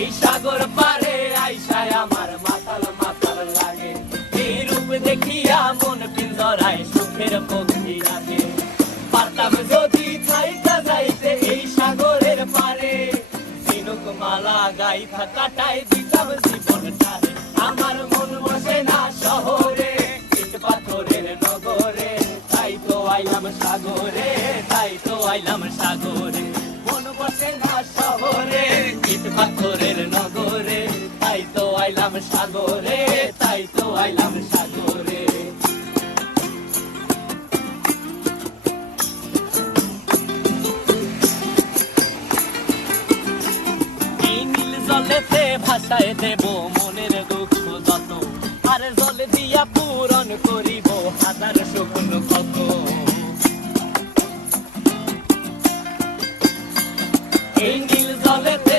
এই সাগর পারে আইসায় আমার মাতাল মাতাল লাগে, এই রূপ দেখিয়া মন পিঞ্জরায় সুখের পক্ষী লাগে। পারতাম যদি থাইকা যাইতে এই সাগরের পারে, ঝিনুক মালা গাইথা কাটাই দিতাম জীবনটারে। আমার মন বসে না শহরে, ইট পাথরের নগরে, তাই তো আইলাম সাগরে, তাই তো আইলাম সাগরে। মন বসে না শহরে, ইট পাথরের নগরে, তাই তো আইলাম সাগরে, তাই তো আইলাম সাগরে। এই নীল জলেতে ভাসায় দেব মনের দুঃখ যত, আর জলে দিয়া পূরণ করিব হাজার স্বপ্ন কত। এই নীল জলেতে